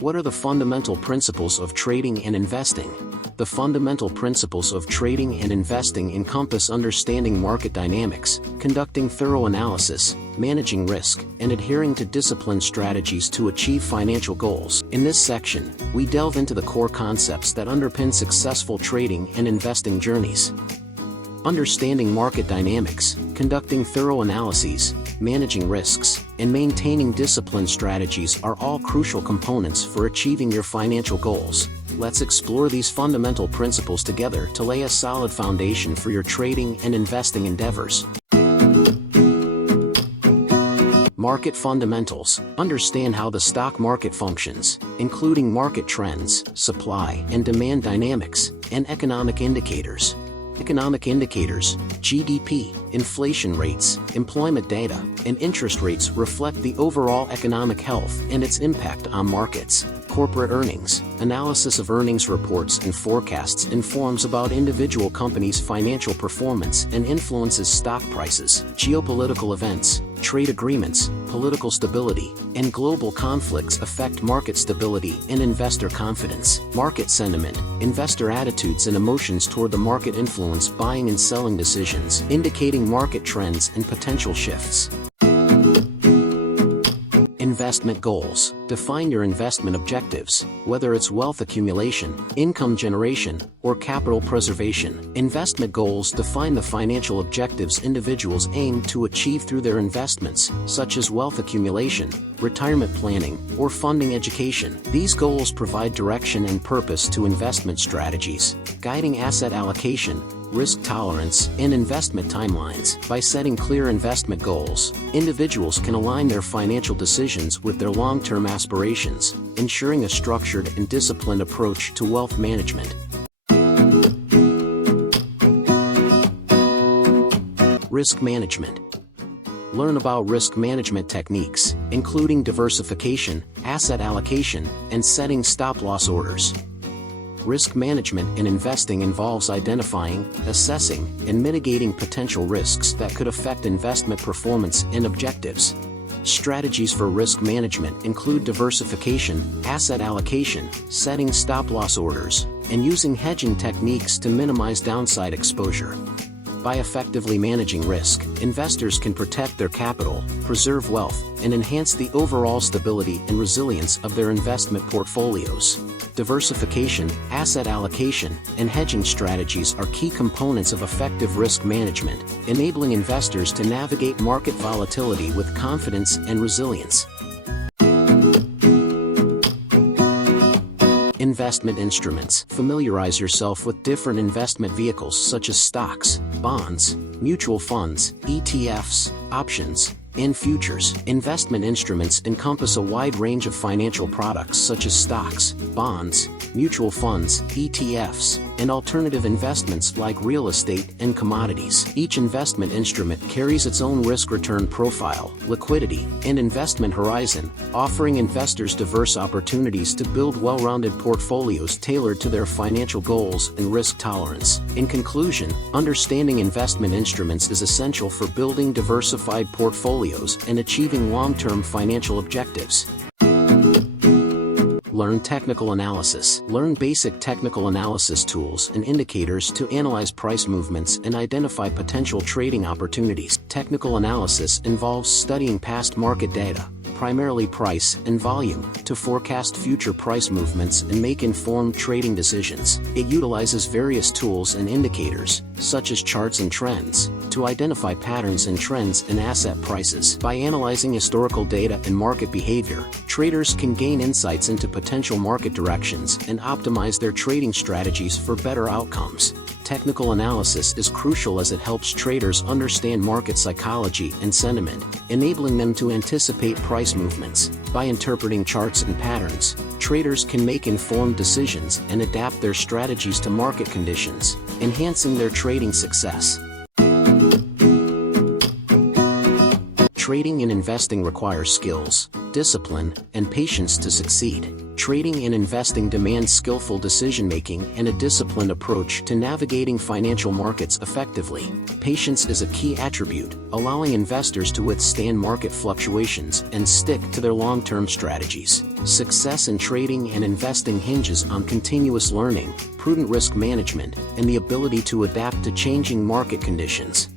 What are the fundamental principles of trading and investing? The fundamental principles of trading and investing encompass understanding market dynamics, conducting thorough analysis, managing risk, and adhering to disciplined strategies to achieve financial goals. In this section, we delve into the core concepts that underpin successful trading and investing journeys. Understanding market dynamics, conducting thorough analyses, managing risks, and maintaining disciplined strategies are all crucial components for achieving your financial goals. Let's explore these fundamental principles together to lay a solid foundation for your trading and investing endeavors. Market fundamentals. Understand how the stock market functions, including market trends, supply and demand dynamics, and economic indicators. Economic indicators, GDP, inflation rates, employment data, and interest rates reflect the overall economic health and its impact on markets. Corporate earnings. Analysis of earnings reports and forecasts informs about individual companies' financial performance and influences stock prices. Geopolitical events, trade agreements, political stability, and global conflicts affect market stability and investor confidence. Market sentiment. Investor attitudes and emotions toward the market influence buying and selling decisions, indicating market trends and potential shifts. Investment goals. Define your investment objectives, whether it's wealth accumulation, income generation, or capital preservation. Investment goals define the financial objectives individuals aim to achieve through their investments, such as wealth accumulation, retirement planning, or funding education. These goals provide direction and purpose to investment strategies, guiding asset allocation, risk tolerance, and investment timelines. By setting clear investment goals, individuals can align their financial decisions with their long-term aspirations, ensuring a structured and disciplined approach to wealth management. Risk management. Learn about risk management techniques, including diversification, asset allocation, and setting stop-loss orders. Risk management in investing involves identifying, assessing, and mitigating potential risks that could affect investment performance and objectives. Strategies for risk management include diversification, asset allocation, setting stop-loss orders, and using hedging techniques to minimize downside exposure. By effectively managing risk, investors can protect their capital, preserve wealth, and enhance the overall stability and resilience of their investment portfolios. Diversification, asset allocation, and hedging strategies are key components of effective risk management, enabling investors to navigate market volatility with confidence and resilience. Investment instruments. Familiarize yourself with different investment vehicles such as stocks, bonds, mutual funds, ETFs, options, and futures. Investment instruments encompass a wide range of financial products such as stocks, bonds, mutual funds, ETFs, and alternative investments like real estate and commodities. Each investment instrument carries its own risk-return profile, liquidity, and investment horizon, offering investors diverse opportunities to build well-rounded portfolios tailored to their financial goals and risk tolerance. In conclusion, understanding investment instruments is essential for building diversified portfolios and achieving long-term financial objectives. Learn technical analysis. Learn basic technical analysis tools and indicators to analyze price movements and identify potential trading opportunities. Technical analysis involves studying past market data, primarily price and volume, to forecast future price movements and make informed trading decisions. It utilizes various tools and indicators, such as charts and trends, to identify patterns and trends in asset prices. By analyzing historical data and market behavior, traders can gain insights into potential market directions and optimize their trading strategies for better outcomes. Technical analysis is crucial as it helps traders understand market psychology and sentiment, enabling them to anticipate price movements. By interpreting charts and patterns, traders can make informed decisions and adapt their strategies to market conditions, enhancing their trading success. Trading and investing require skills, discipline, and patience to succeed. Trading and investing demand skillful decision-making and a disciplined approach to navigating financial markets effectively. Patience is a key attribute, allowing investors to withstand market fluctuations and stick to their long-term strategies. Success in trading and investing hinges on continuous learning, prudent risk management, and the ability to adapt to changing market conditions.